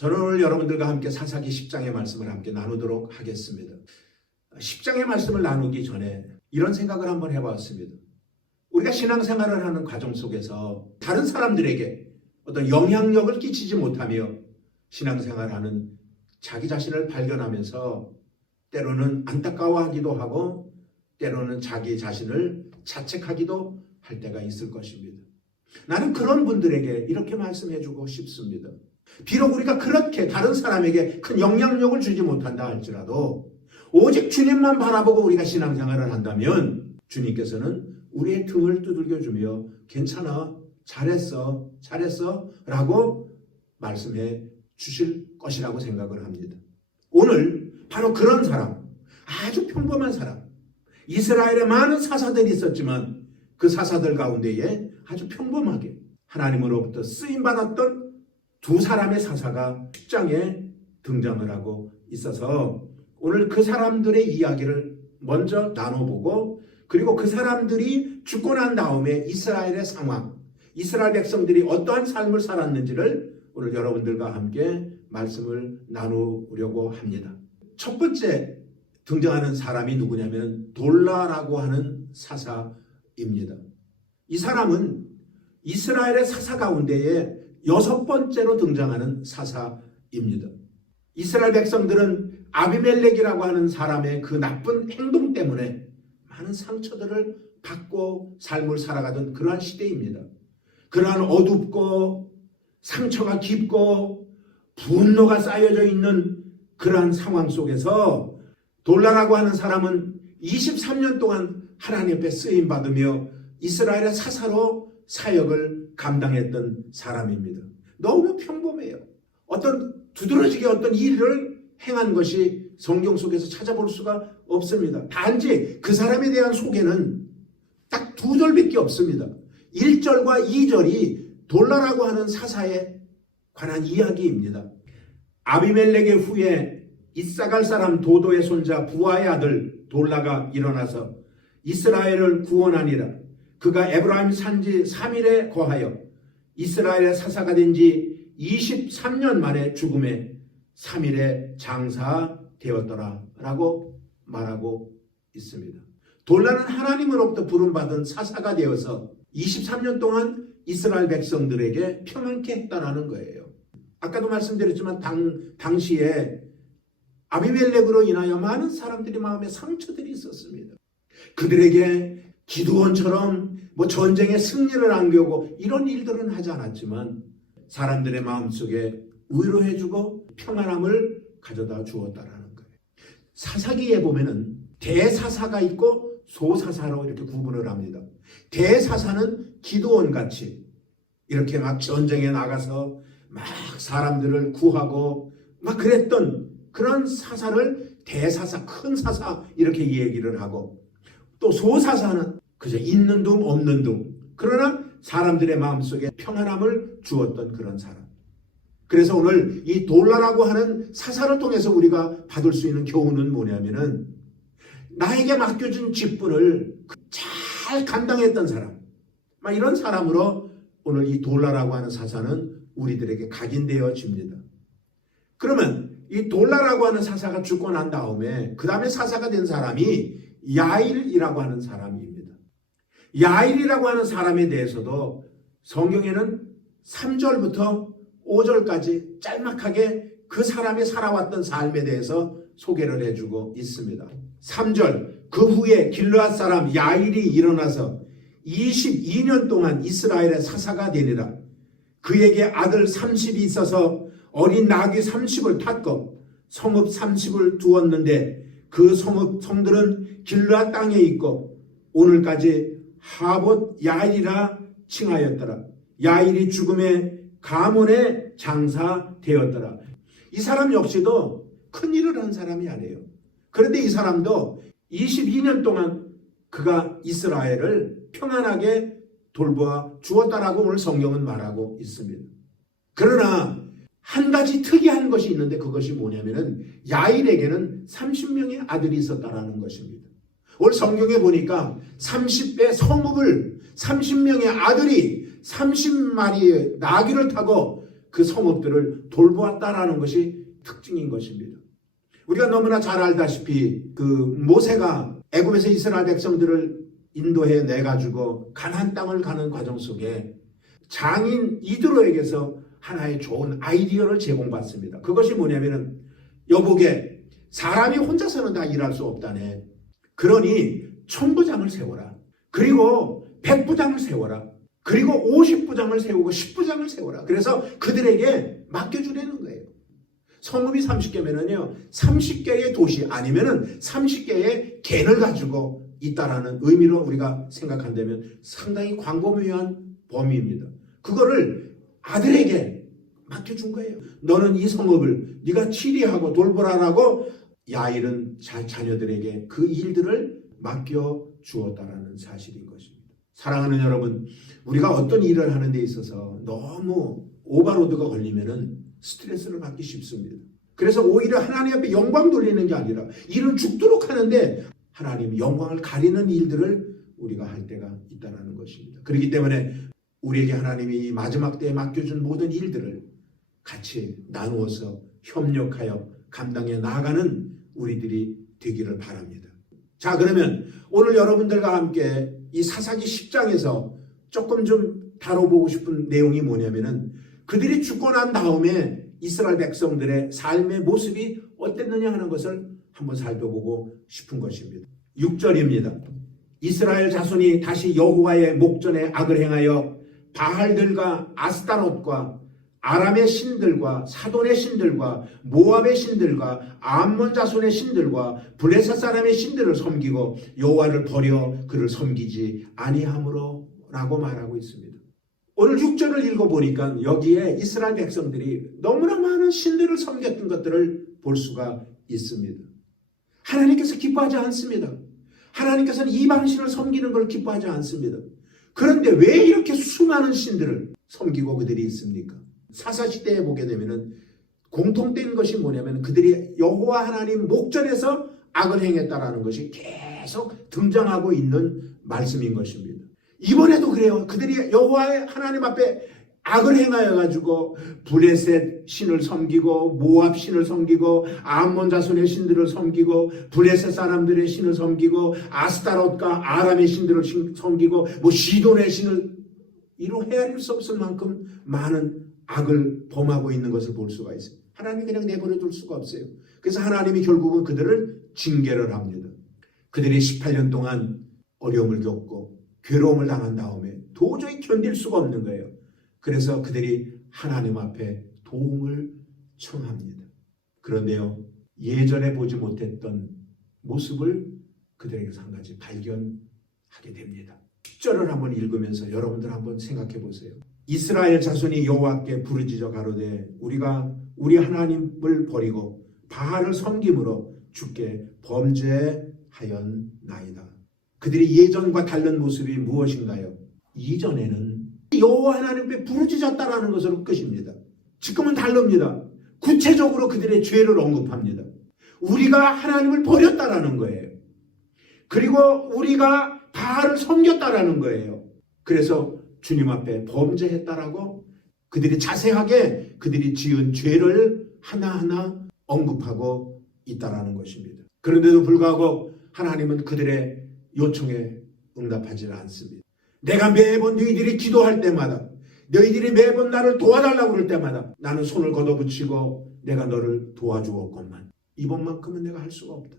저는 오늘 여러분들과 함께 사사기 10장의 말씀을 함께 나누도록 하겠습니다. 10장의 말씀을 나누기 전에 이런 생각을 한번 해봤습니다. 우리가 신앙생활을 하는 과정 속에서 다른 사람들에게 어떤 영향력을 끼치지 못하며 신앙생활 하는 자기 자신을 발견하면서 때로는 안타까워하기도 하고 때로는 자기 자신을 자책하기도 할 때가 있을 것입니다. 나는 그런 분들에게 이렇게 말씀해주고 싶습니다. 비록 우리가 그렇게 다른 사람에게 큰 영향력을 주지 못한다 할지라도 오직 주님만 바라보고 우리가 신앙생활을 한다면 주님께서는 우리의 등을 두들겨 주며 괜찮아 잘했어 잘했어 라고 말씀해 주실 것이라고 생각을 합니다. 오늘 바로 그런 사람 아주 평범한 사람 이스라엘에 많은 사사들이 있었지만 그 사사들 가운데에 아주 평범하게 하나님으로부터 쓰임 받았던 두 사람의 사사가 10장에 등장을 하고 있어서 오늘 그 사람들의 이야기를 먼저 나눠보고 그리고 그 사람들이 죽고 난 다음에 이스라엘의 상황, 이스라엘 백성들이 어떠한 삶을 살았는지를 오늘 여러분들과 함께 말씀을 나누려고 합니다. 첫 번째 등장하는 사람이 누구냐면 돌라라고 하는 사사입니다. 이 사람은 이스라엘의 사사 가운데에 여섯 번째로 등장하는 사사입니다. 이스라엘 백성들은 아비멜렉이라고 하는 사람의 그 나쁜 행동 때문에 많은 상처들을 받고 삶을 살아가던 그러한 시대입니다. 그러한 어둡고 상처가 깊고 분노가 쌓여져 있는 그러한 상황 속에서 돌라라고 하는 사람은 23년 동안 하나님 앞에 쓰임 받으며 이스라엘의 사사로 사역을 감당했던 사람입니다. 너무 평범해요. 어떤 두드러지게 어떤 일을 행한 것이 성경 속에서 찾아볼 수가 없습니다. 단지 그 사람에 대한 소개는 딱 두 절밖에 없습니다. 1절과 2절이 돌라라고 하는 사사에 관한 이야기입니다. 아비멜렉의 후에 이사갈 사람 도도의 손자 부하의 아들 돌라가 일어나서 이스라엘을 구원하니라. 그가 에브라임 산지 3일에 거하여 이스라엘의 사사가 된 지 23년 만에 죽음에 3일에 장사되었더라 라고 말하고 있습니다. 돌라는 하나님으로부터 부름받은 사사가 되어서 23년 동안 이스라엘 백성들에게 평안케 했다라는 거예요. 아까도 말씀드렸지만 당, 당시에 아비멜렉으로 인하여 많은 사람들이 마음에 상처들이 있었습니다. 그들에게 기도원처럼 뭐 전쟁의 승리를 안겨오고 이런 일들은 하지 않았지만 사람들의 마음속에 위로해주고 평안함을 가져다 주었다라는 거예요. 사사기에 보면은 대사사가 있고 소사사로 이렇게 구분을 합니다. 대사사는 기도원 같이 이렇게 막 전쟁에 나가서 막 사람들을 구하고 막 그랬던 그런 사사를 대사사, 큰 사사 이렇게 얘기를 하고 또 소사사는 그저 있는 둥 없는 둥 그러나 사람들의 마음속에 평안함을 주었던 그런 사람. 그래서 오늘 이 돌라라고 하는 사사를 통해서 우리가 받을 수 있는 교훈은 뭐냐면은 나에게 맡겨준 직분을 잘 감당했던 사람. 막 이런 사람으로 오늘 이 돌라라고 하는 사사는 우리들에게 각인되어 집니다. 그러면 이 돌라라고 하는 사사가 죽고 난 다음에 그 다음에 사사가 된 사람이 야일이라고 하는 사람입니다. 야일이라고 하는 사람에 대해서도 성경에는 3절부터 5절까지 짤막하게 그 사람이 살아왔던 삶에 대해서 소개를 해주고 있습니다. 3절 그 후에 길르앗 사람 야일이 일어나서 22년 동안 이스라엘의 사사가 되니라. 그에게 아들 30이 있어서 어린 나귀 30을 탔고 성읍 30을 두었는데 그 성읍 성들은 길르앗 땅에 있고 오늘까지 하봇 야일이라 칭하였더라. 야일이 죽음에 가문의 장사되었더라. 이 사람 역시도 큰 일을 한 사람이 아니에요. 그런데 이 사람도 22년 동안 그가 이스라엘을 평안하게 돌보아 주었다라고 오늘 성경은 말하고 있습니다. 그러나 한 가지 특이한 것이 있는데 그것이 뭐냐면은 야일에게는 30명의 아들이 있었다라는 것입니다. 오늘 성경에 보니까 30배 성읍을 30명의 아들이 30마리의 나귀를 타고 그 성읍들을 돌보았다라는 것이 특징인 것입니다. 우리가 너무나 잘 알다시피 그 모세가 애굽에서 이스라엘 백성들을 인도해 내 가지고 가나안 땅을 가는 과정 속에 장인 이드로에게서 하나의 좋은 아이디어를 제공받습니다. 그것이 뭐냐면은 여보게 사람이 혼자서는 다 일할 수 없다네. 그러니 천부장을 세워라. 그리고 백부장을 세워라. 그리고 50부장을 세우고 10부장을 세워라. 그래서 그들에게 맡겨주라는 거예요. 성읍이 30개면은요, 30개의 도시 아니면은 30개의 갱을 가지고 있다라는 의미로 우리가 생각한다면 상당히 광범위한 범위입니다. 그거를 아들에게 맡겨준 거예요. 너는 이 성읍을 네가 치리하고 돌보라라고 야일은 자, 자녀들에게 그 일들을 맡겨 주었다라는 사실인 것입니다. 사랑하는 여러분, 우리가 어떤 일을 하는 데 있어서 너무 오버로드가 걸리면은 스트레스를 받기 쉽습니다. 그래서 오히려 하나님 앞에 영광 돌리는 게 아니라 일을 죽도록 하는데 하나님 영광을 가리는 일들을 우리가 할 때가 있다는 것입니다. 그렇기 때문에 우리에게 하나님이 이 마지막 때에 맡겨준 모든 일들을 같이 나누어서 협력하여 감당해 나가는 우리들이 되기를 바랍니다. 자, 그러면 오늘 여러분들과 함께 이 사사기 10장에서 조금 좀 다뤄보고 싶은 내용이 뭐냐면은 그들이 죽고 난 다음에 이스라엘 백성들의 삶의 모습이 어땠느냐 하는 것을 한번 살펴보고 싶은 것입니다. 6절입니다. 이스라엘 자손이 다시 여호와의 목전에 악을 행하여 바알들과 아스타롯과 아람의 신들과 사돈의 신들과 모압의 신들과 암몬 자손의 신들과 블레셋 사람의 신들을 섬기고 여호와를 버려 그를 섬기지 아니함으로라고 말하고 있습니다. 오늘 6절을 읽어보니까 여기에 이스라엘 백성들이 너무나 많은 신들을 섬겼던 것들을 볼 수가 있습니다. 하나님께서 기뻐하지 않습니다. 하나님께서는 이방신을 섬기는 걸 기뻐하지 않습니다. 그런데 왜 이렇게 수많은 신들을 섬기고 그들이 있습니까? 사사시대에 보게 되면은 공통된 것이 뭐냐면 그들이 여호와 하나님 목전에서 악을 행했다라는 것이 계속 등장하고 있는 말씀인 것입니다. 이번에도 그래요. 그들이 여호와의 하나님 앞에 악을 행하여 가지고 블레셋 신을 섬기고 모압 신을 섬기고 암몬 자손의 신들을 섬기고 블레셋 사람들의 신을 섬기고 아스타롯과 아람의 신들을 신- 섬기고 뭐 시돈의 신을 이루 헤아릴 수 없을 만큼 많은 악을 범하고 있는 것을 볼 수가 있어요. 하나님 그냥 내버려 둘 수가 없어요. 그래서 하나님이 결국은 그들을 징계를 합니다. 그들이 18년 동안 어려움을 겪고 괴로움을 당한 다음에 도저히 견딜 수가 없는 거예요. 그래서 그들이 하나님 앞에 도움을 청합니다. 그런데요, 예전에 보지 못했던 모습을 그들에게서 한 가지 발견하게 됩니다. 10절을 한번 읽으면서 여러분들 한번 생각해 보세요. 이스라엘 자손이 여호와께 부르짖어 가로되 우리가 우리 하나님을 버리고 바알을 섬김으로 주께 범죄하였나이다. 그들이 예전과 다른 모습이 무엇인가요? 이전에는 여호와 하나님께 부르짖었다라는 것으로 끝입니다. 지금은 다릅니다. 구체적으로 그들의 죄를 언급합니다. 우리가 하나님을 버렸다라는 거예요. 그리고 우리가 바알을 섬겼다라는 거예요. 그래서 주님 앞에 범죄했다라고 그들이 자세하게 그들이 지은 죄를 하나하나 언급하고 있다라는 것입니다. 그런데도 불구하고 하나님은 그들의 요청에 응답하지는 않습니다. 내가 매번 너희들이 기도할 때마다 너희들이 매번 나를 도와달라고 그럴 때마다 나는 손을 걷어붙이고 내가 너를 도와주었건만 이번만큼은 내가 할 수가 없다.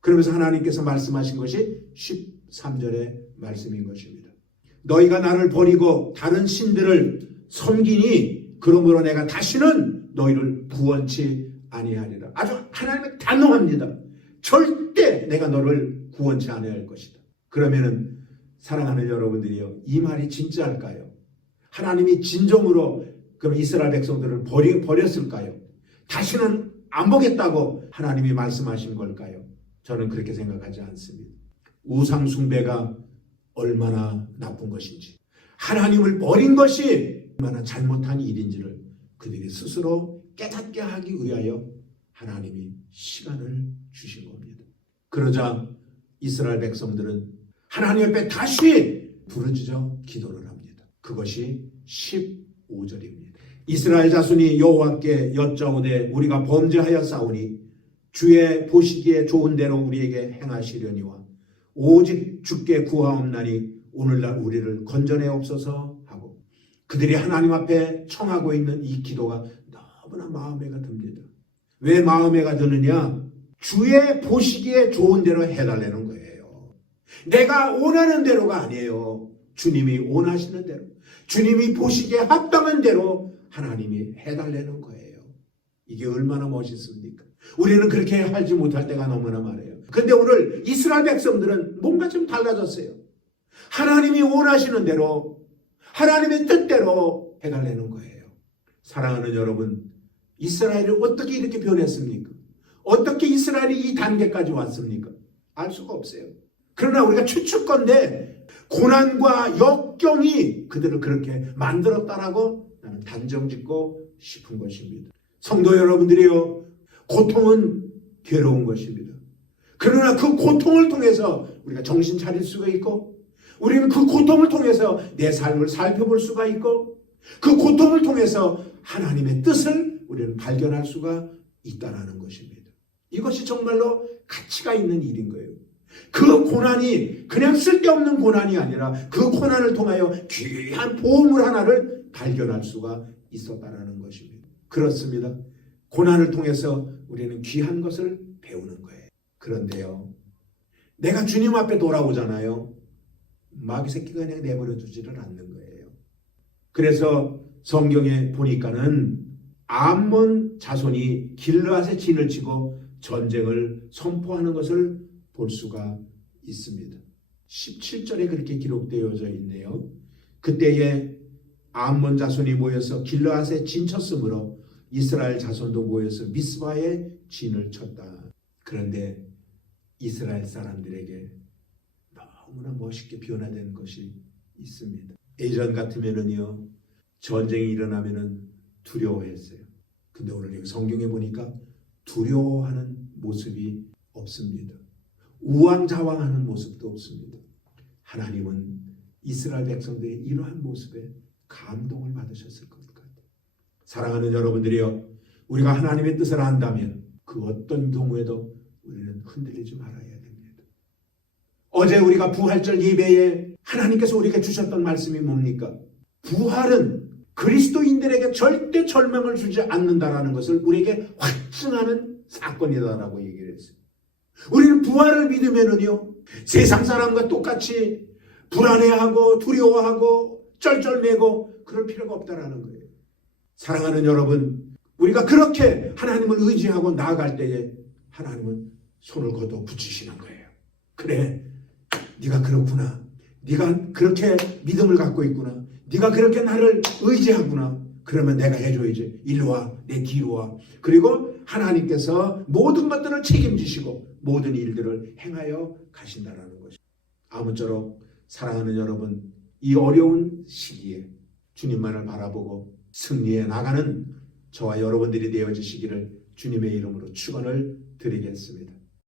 그러면서 하나님께서 말씀하신 것이 13절의 말씀인 것입니다. 너희가 나를 버리고 다른 신들을 섬기니 그러므로 내가 다시는 너희를 구원치 아니하리라. 아주 하나님의 단호합니다. 절대 내가 너를 구원치 아니할 것이다. 그러면은 사랑하는 여러분들이요. 이 말이 진짜일까요? 하나님이 진정으로 그럼 이스라엘 백성들을 버리, 버렸을까요? 다시는 안 보겠다고 하나님이 말씀하신 걸까요? 저는 그렇게 생각하지 않습니다. 우상숭배가 얼마나 나쁜 것인지, 하나님을 버린 것이 얼마나 잘못한 일인지를 그들이 스스로 깨닫게 하기 위하여 하나님이 시간을 주신 겁니다. 그러자 이스라엘 백성들은 하나님 앞에 다시 부르짖어 기도를 합니다. 그것이 15절입니다. 이스라엘 자손이 여호와께 여짜오되 우리가 범죄하여 싸우니 주의 보시기에 좋은 대로 우리에게 행하시려니와 오직 주께 구하옵나니 오늘날 우리를 건져내옵소서 하고 그들이 하나님 앞에 청하고 있는 이 기도가 너무나 마음에가 듭니다. 왜 마음에가 드느냐? 주의 보시기에 좋은 대로 해달라는 거예요. 내가 원하는 대로가 아니에요. 주님이 원하시는 대로. 주님이 보시기에 합당한 대로 하나님이 해달라는 거예요. 이게 얼마나 멋있습니까? 우리는 그렇게 하지 못할 때가 너무나 많아요. 근데 오늘 이스라엘 백성들은 뭔가 좀 달라졌어요. 하나님이 원하시는 대로, 하나님의 뜻대로 해달라는 거예요. 사랑하는 여러분, 이스라엘이 어떻게 이렇게 변했습니까? 어떻게 이스라엘이 이 단계까지 왔습니까? 알 수가 없어요. 그러나 우리가 추측건데 고난과 역경이 그들을 그렇게 만들었다라고 나는 단정짓고 싶은 것입니다. 성도 여러분들이요, 고통은 괴로운 것입니다. 그러나 그 고통을 통해서 우리가 정신 차릴 수가 있고, 우리는 그 고통을 통해서 내 삶을 살펴볼 수가 있고, 그 고통을 통해서 하나님의 뜻을 우리는 발견할 수가 있다라는 것입니다. 이것이 정말로 가치가 있는 일인 거예요. 그 고난이 그냥 쓸데없는 고난이 아니라 그 고난을 통하여 귀한 보험을 하나를 발견할 수가 있었다라는 것입니다. 그렇습니다. 고난을 통해서 우리는 귀한 것을 배우는 거예요. 그런데요. 내가 주님 앞에 돌아오잖아요. 마귀 새끼가 그냥 내버려 두지를 않는 거예요. 그래서 성경에 보니까는 암몬 자손이 길르앗에 진을 치고 전쟁을 선포하는 것을 볼 수가 있습니다. 17절에 그렇게 기록되어져 있네요. 그때에 암몬 자손이 모여서 길르앗에 진쳤으므로 이스라엘 자손도 모여서 미스바에 진을 쳤다. 그런데 이스라엘 사람들에게 너무나 멋있게 변화된 것이 있습니다. 예전 같으면은요 전쟁이 일어나면은 두려워했어요. 근데 오늘 여기 성경에 보니까 두려워하는 모습이 없습니다. 우왕좌왕하는 모습도 없습니다. 하나님은 이스라엘 백성들의 이러한 모습에 감동을 받으셨을 것 같아요. 사랑하는 여러분들이요, 우리가 하나님의 뜻을 안다면 그 어떤 경우에도 우리는 흔들리지 말아야 됩니다. 어제 우리가 부활절 예배에 하나님께서 우리에게 주셨던 말씀이 뭡니까? 부활은 그리스도인들에게 절대 절망을 주지 않는다라는 것을 우리에게 확증하는 사건이다라고 얘기를 했어요. 우리는 부활을 믿으면은요, 세상 사람과 똑같이 불안해하고 두려워하고 쩔쩔매고 그럴 필요가 없다라는 거예요. 사랑하는 여러분, 우리가 그렇게 하나님을 의지하고 나아갈 때에 하나님은 손을 걷어 붙이시는 거예요. 그래, 네가 그렇구나. 네가 그렇게 믿음을 갖고 있구나. 네가 그렇게 나를 의지하구나. 그러면 내가 해줘야지. 일로 와, 내 뒤로 와. 그리고 하나님께서 모든 것들을 책임지시고 모든 일들을 행하여 가신다라는 것이. 아무쪼록 사랑하는 여러분, 이 어려운 시기에 주님만을 바라보고 승리해 나가는 저와 여러분들이 되어지시기를 주님의 이름으로 축원을 드리겠습니다.